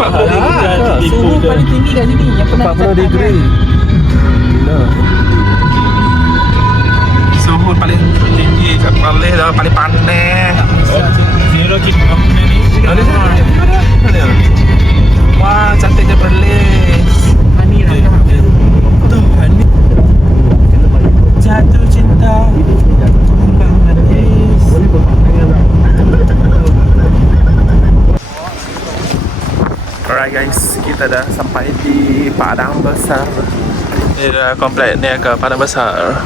Suhu paling tinggi kat sini yang pernah 40 degree. Gila. Suhu paling tinggi kat Perlis dah, paling panas. Zero kita ni. Ada mana? Wah, cantiknya Perlis. Hani lah. Tuh, Hani. Jatuh cinta. Alright guys, kita dah sampai di Padang Besar. Ni dah komplek ni ke Padang Besar.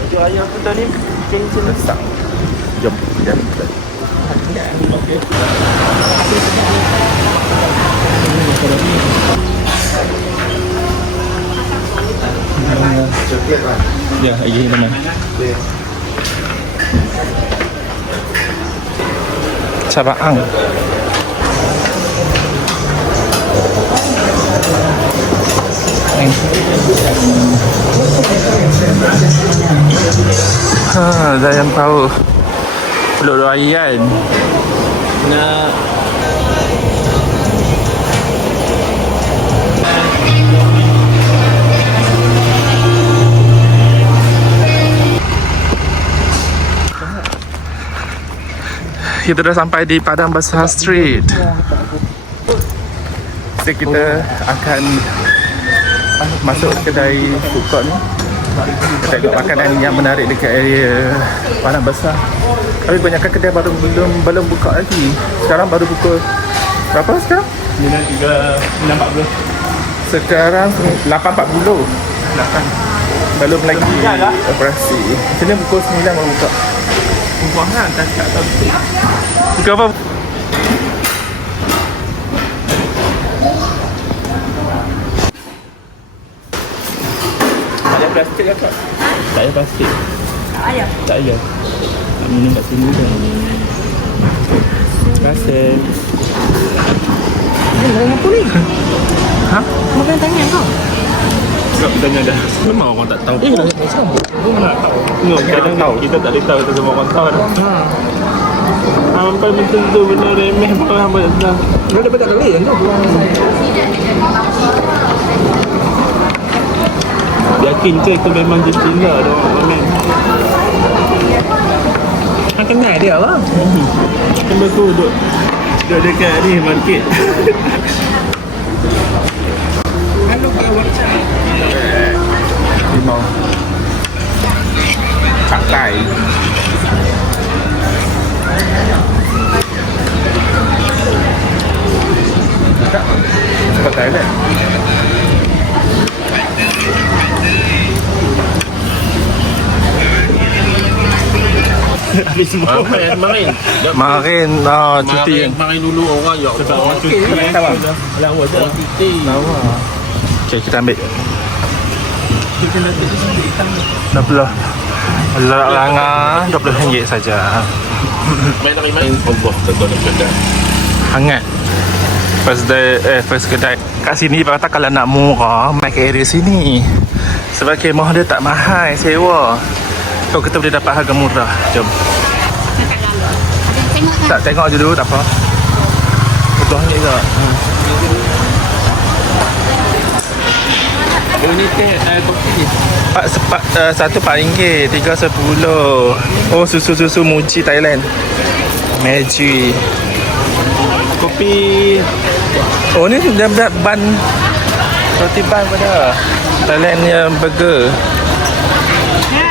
Baju ayah kita ni cincin besar. Jom, jom. Ya, lagi mana? Cabaang. Dah yang tahu peluk doayan nak kita dah sampai di Padang Besar Street. Jadi kita akan masuk kedai food court ni. Kita tengok makanan yang menarik dekat area Padang Besar. Tapi banyakkan kedai belum buka lagi. Sekarang baru pukul berapa sekarang? 6.40. Sekarang 8.40. 8. Belum lagi operasi. Sini pukul 9 baru buka. Buang kan tak tahu. Buka apa? Ada plastik ke tak? Tak ada plastik. Ayam. Tak ada. Nak minum kat sini kan. Terima kasih. Makan apa ni? Ha? Makan tangan kau. Kau tanya dah. Memang orang tak tahu. Dah macam. Tak tahu. No, kadang tahu. Kita tak boleh tahu. Kita semua orang tahu dah. Sampai betul-betul benda remeh pun hampa tak tahu. Kau dapat tak boleh kan tu? Yakin ke itu memang Justina ada orang komen. Kan kenal dia lah. Sampai tu duduk dekat ni market. Kalau kau macam Limau Pakai tak? Sebab Thailand habis semua. Marin cuti Marin dulu orang ya. Sebab orang cuti. Lawa je. Cuti. Lawa. Okay, kita ambil Kita nak pergi sambil hitam. 20 Lerak langgar RM20 saja. Main Allah betul betul. Hangat. First kedai kat sini kata kalau nak murah mai ke area sini. Sebab kemah dia tak mahal sewa. Kau kita boleh dapat harga murah. Jom. Tak tengok je dulu tak apa. RM20 je. Ini teh kopi. Satu RM4, 3 10. Oh, susu Muji Thailand. Magic. Kopi. Oh, ni dah ban. Roti ban pada Thailand yang burger.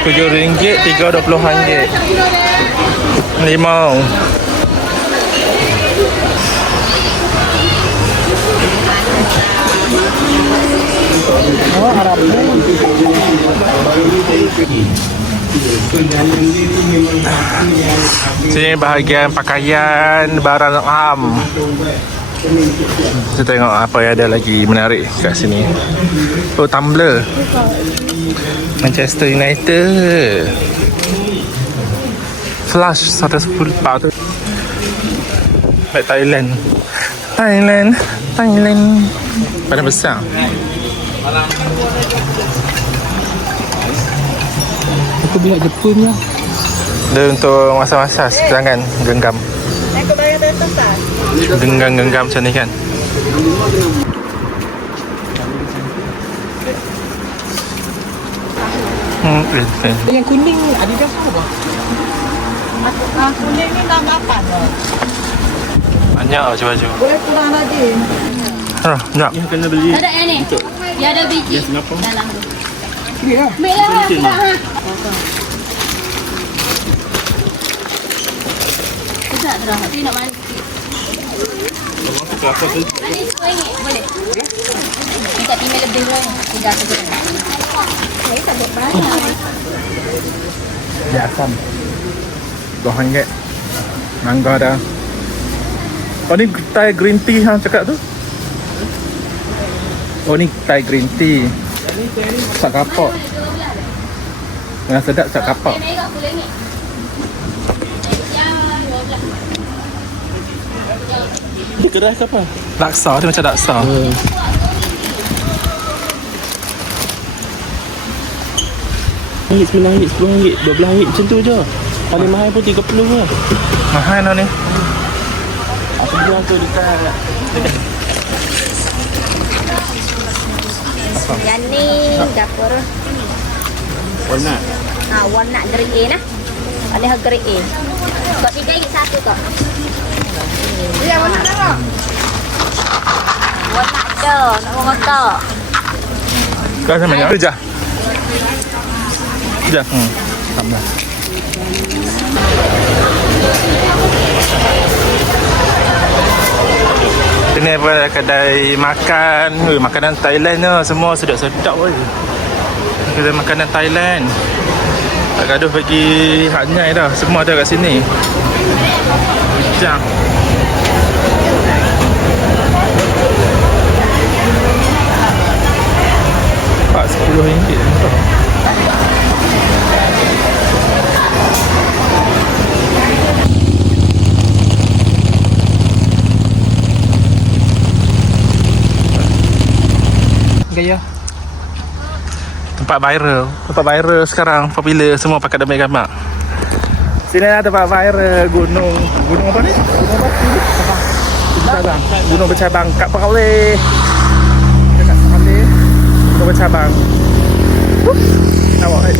RM7, RM3, RM20. Limau. Oh, harap. Sini bahagian pakaian, barang am. Kita tengok apa yang ada lagi menarik kat sini. Oh, tumbler Manchester United. Flash 110 pound. Baik Thailand. Padang Besar. Aku biar Jepun lah. Dia untuk masa-masa jangan genggam. Aku bayar dari atas tak? Genggam macam ni kan. Yang kuning Adidas apa? Kuning ni nak apa dah? Banyak baju-baju. Boleh kurang lagi. Sekejap. Yang kena beli. Ada yang ni. Dia ada biji Yes, kenapa? dalam tu. Ni lah. Ambil lah, Penting, kurang Mak. ha. Sedap terang. Tapi nak manis sikit. Apa tu? Manis RM10 boleh? Minta tinggal lebih pun. Tiga saja. Saya tak buat banyak. Ya, asam. RM2. Mangga dah. Oh ni Thai green tea hang cakap tu? Oh ni Thai green tea. Sak kapak. Yang sedap sak kapak. Merah RM10. Dia keras ke apa? Laksa dia macam laksa. RM9, RM10, RM12 macam tu je. Paling mahal pun RM30 je. Mahal lah ni. Aku jual tu dekat Yang ni dapur. Walnut. Walnut grade A lah. Ada grade A. Kau RM3 satu kau. Ya, mana dah? Walnut ada. Nak orang tak? Kau sama ni. Sekejap. Sekejap. Tambah. Ini apa kedai makan, makanan Thailand tu semua sedap-sedap weh. Kedai makanan Thailand. Tak gaduh bagi haknya dah, semua ada kat sini. Jam. RM10. Gaya. Tempat viral sekarang, popular semua pakai demi gambar. Sini lah tempat viral gunung apa ni? Gunung bercabang kat Peralih. Dekat Peralih. Gunung bercabang. Awak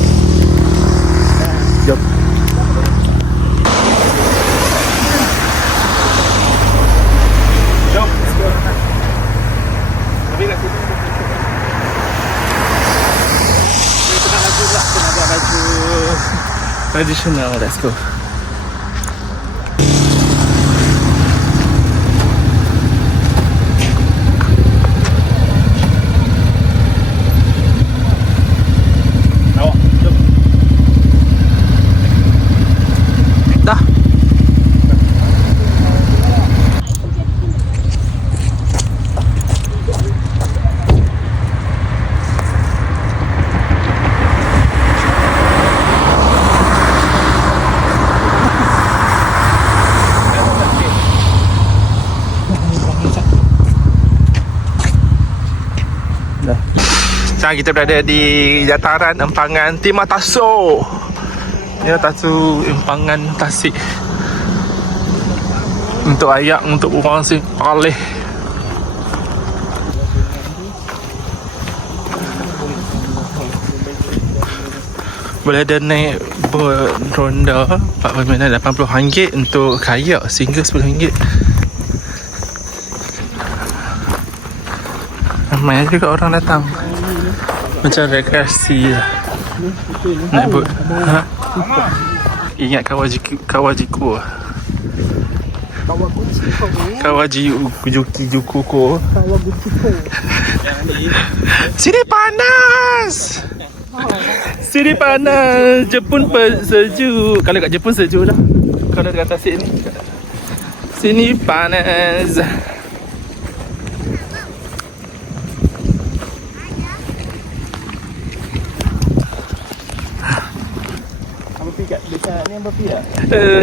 jom. Jom. Tapi kat sini nak buat baju tradisional. Let's go. Awak, jom. Dah. Sekarang kita berada di dataran empangan Timah Tasuk. Ya, Tasuk empangan Tasik. Untuk ayak untuk orang si Peralih. Boleh ada naik ronda RM80 untuk kayak single RM10. Ramai juga orang datang. Macam rekreasi lah. Nak buat ingat Kawajiku. Kawajiku. Sini panas. Sini panas. Jepun sejuk. Kalau kat Jepun sejuk lah. Kalau dekat Tasik ni. Sini panas.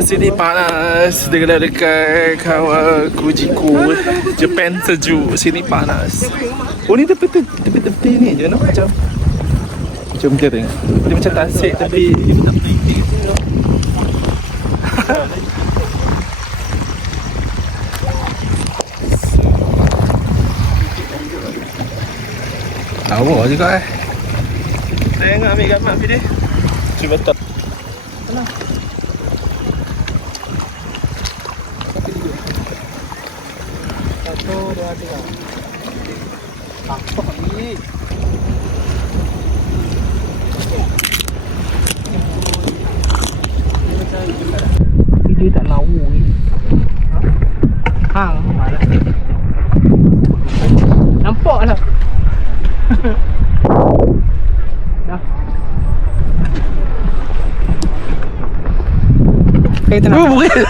Sini panas. Dekat Kawaguchiko. Japan sejuk. Sini panas. Oh ni tepi ni je no? Macam kita tengok. Dia macam Tasik tapi Lawa juga Tengok ambil gambar video. Cuba tak. Dia tak lawa ni. Hang malah. Nampak lah. Dah. Kayak tenang. Oh, bukan.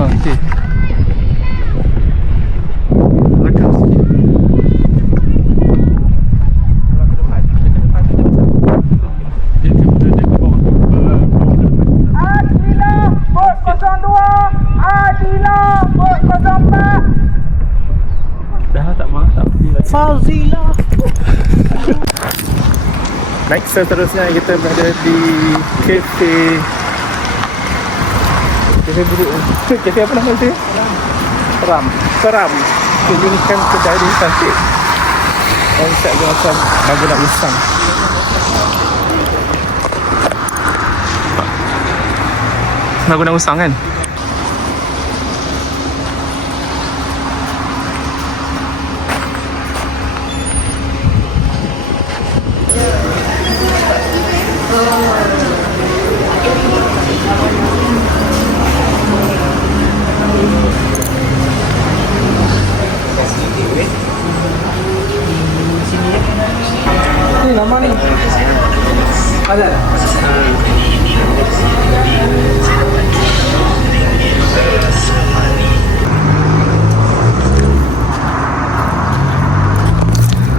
Okey. Belakang sikit. Fazila. Next seterusnya kita berada di kafe buruk. Kafe apa nama dia? Seram. Ini kan kedai dia cantik. Konsep dia macam bagus nak usang. Bagus nak usang kan? Ni nama ni. Ada.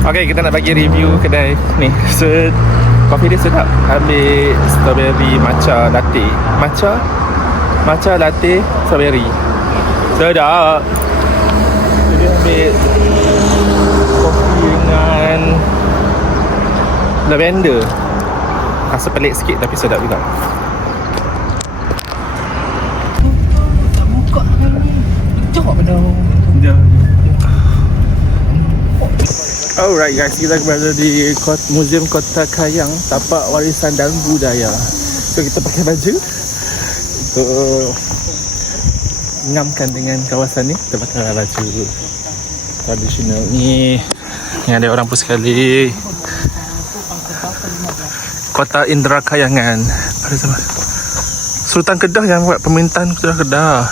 Okay, kita nak bagi review kedai ni. Kopi dia sedap. Ambil strawberry matcha latte. Matcha latte strawberry. Sedap. Dia ambil kopi dengan lavender. Rasa pelik sikit tapi sedap juga. Tak buka ni. Jom dah. Alright guys, kita berada di Museum Kota Kayang, tapak warisan dan budaya. So kita pakai baju untuk ngamkan dengan kawasan ni. Kita pakai baju tradisional ni. Ni ada orang pun sekali. Kota Indra Kayangan. Ada siapa? Sultan Kedah yang buat pemerintahan Sultan Kedah.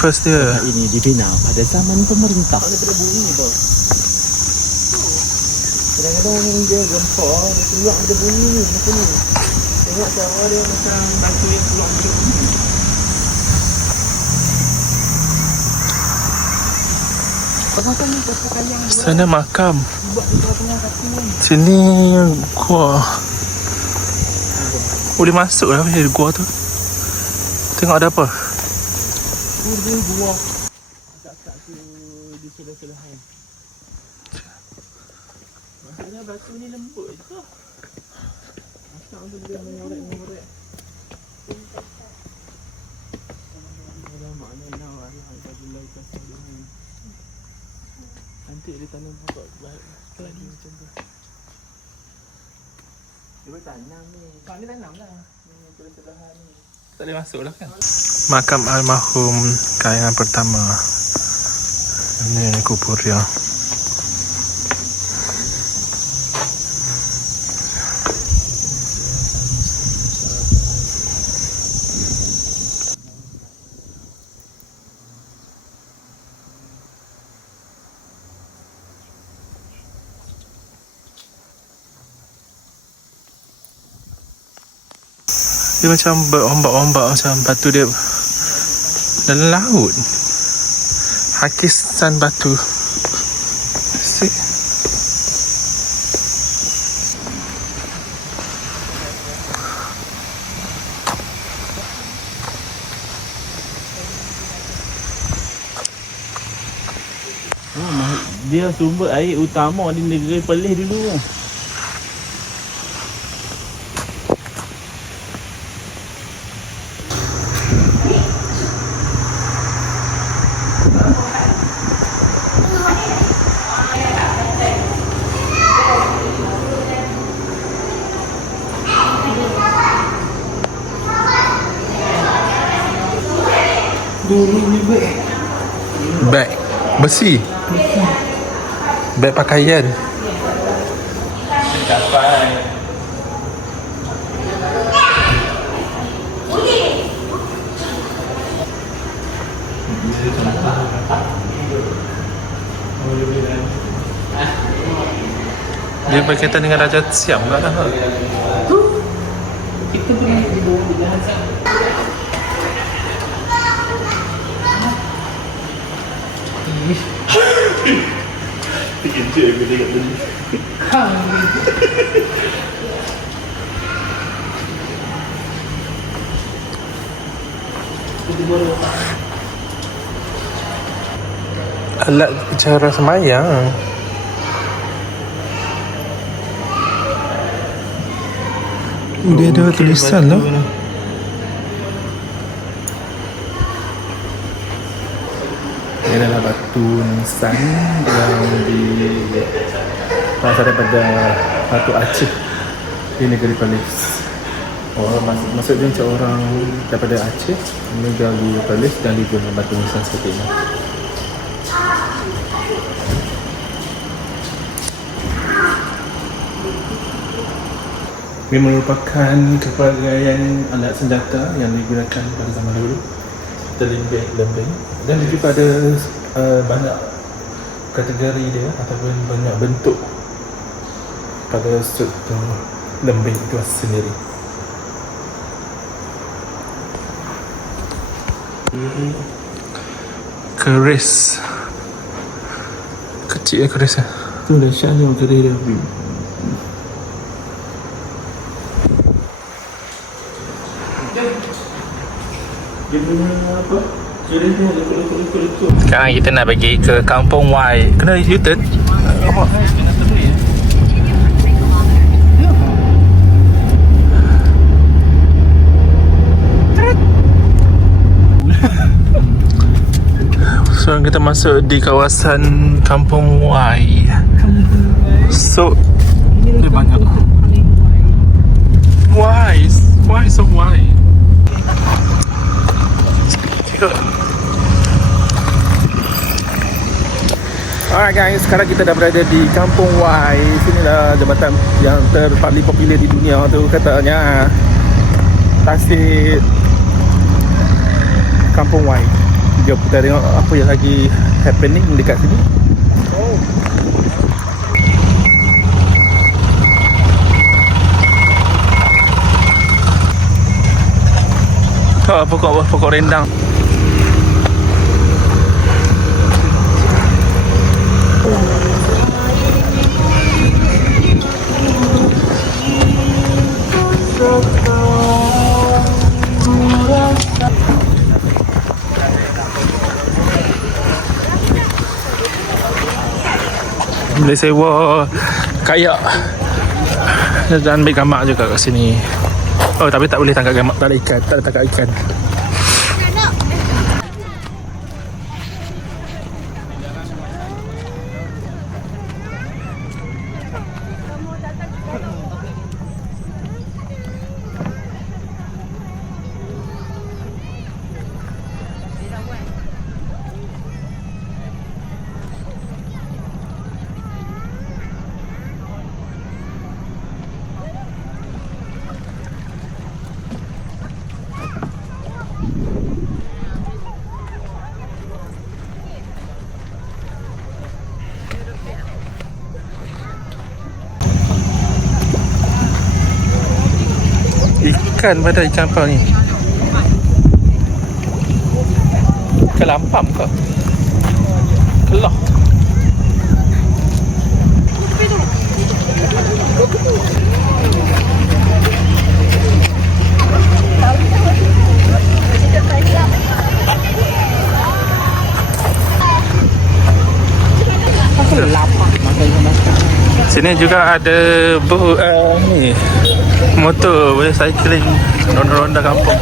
First dia. Ini dibina pada zaman pemerintah. Daripada bumi ni bos. Kadang-kadang dia gempar, dia keluar dari bumi ni macam ni. Tengok cara dia macam batu yang keluar dari bumi. Sana makam. Sini gua. Boleh masuk lah gua tu. Tengok ada apa. Gua. Agak-agak tu di sebelah-sebelahan. Maksudnya batu ni lembut je tu. Asal tu dia menyorek-menyorek. Ada makna nak ada gulai kasar dengan. Nanti dia tanam pokok lagi macam tu. Dia bertanam ni. Kau ni tanam lah. Ni sebelah-sebelahan ni. Tak boleh masuk lah kan. Makam almarhum Kayangan pertama. Ini kubur dia. Dia macam berombak-ombak macam batu dia dalam laut. Hakisan batu. Sik. Dia sumber air utama di negeri Perlis dulu. Dulu ni beg. Beg besi. Beg pakaian. Capai. Dia berkaitan dengan Raja Siam kan? Kita pernah di bawah dia. Bikin je aku tengok tadi. Alat cara semayang. Dia ada tulisan lah. Ini adalah batu nisan yang berasal daripada batu Aceh di negeri Perlis. Orang maksudnya macam orang daripada Aceh meninggali Perlis dan dibuat dengan batu nisan seperti ini. Ini merupakan kepelbagaian alat senjata yang digunakan pada zaman dahulu, seperti lembing, dan juga ada banyak kategori dia ataupun banyak bentuk pada struktur lembing itu sendiri. Keris kecil ya kerisnya. Tu dahsyatnya keris dia. Dia punya apa? Keris dia lekuk. Sekarang kita nak pergi ke Kampung Y. Kena U-turn. Sekarang kita masuk di kawasan Kampung Y. So dia banyak. Why so why? Alright guys, sekarang kita dah berada di Kampung Y. Sinilah jambatan yang paling popular di dunia tu katanya. Tasik Kampung Y. Jom kita tengok apa yang lagi happening dekat sini. Pokok rendang. Boleh sewa kayak dan ambil gambar juga kat sini. Oh tapi tak boleh tangkap gambar, tak ada ikan, tak ada tangkap ikan. Ikan pada ikan apa ni? Ikan lampam ke? Kelah. Sini juga ada ni motor boleh cycling ronda-ronda kampung.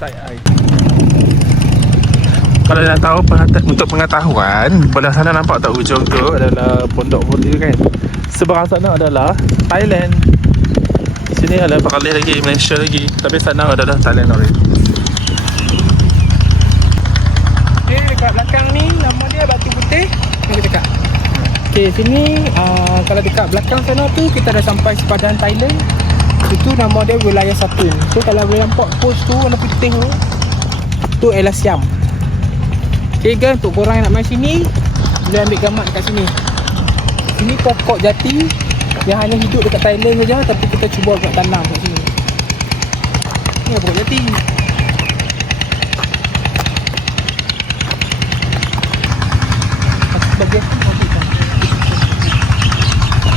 side eye. Kalau nak tahu untuk pengetahuan, belah sana nampak tak hujung tu adalah pondok Buddha kan. Seberang sana adalah Thailand. Sini adalah Bali lagi, Malaysia lagi. Tapi sana adalah Thailand already. Okay, dekat belakang ni nama dia Batu Putih. Kita cakap. Okay, sini kalau dekat belakang sana tu kita dah sampai sepadan Thailand. Itu nama dia wilayah Satun. So kalau boleh nampak pos tu warna putih tu Ella Siam. Okay guys, untuk korang yang nak main sini, boleh ambil gambar dekat sini. Sini pokok jati yang hanya hidup dekat Thailand saja, tapi kita cuba buat tanam kat sini. Ni pokok jati. Bagian tu habis kan.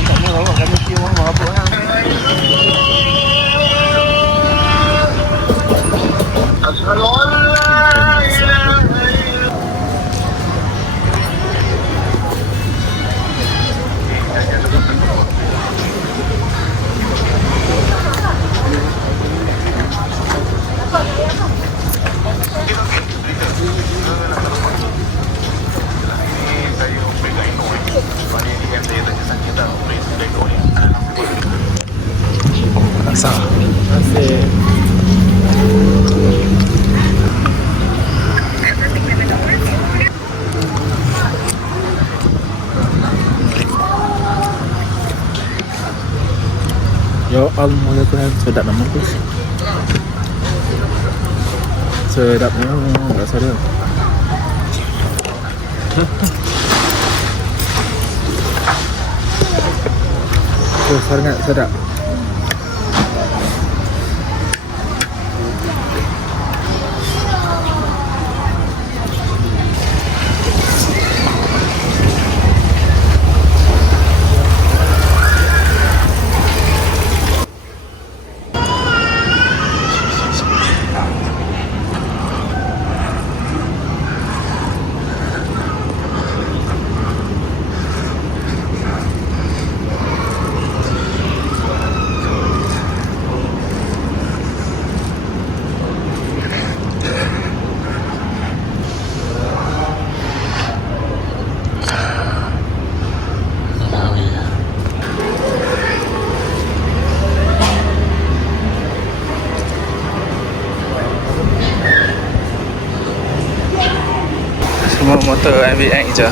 Tak mau awak kami kira orang mabuk hang. Ya Allah ya Tuhan, sedap nama tu. Sedapnya rasa dia. Sangat sedap. Semua motor MVX je.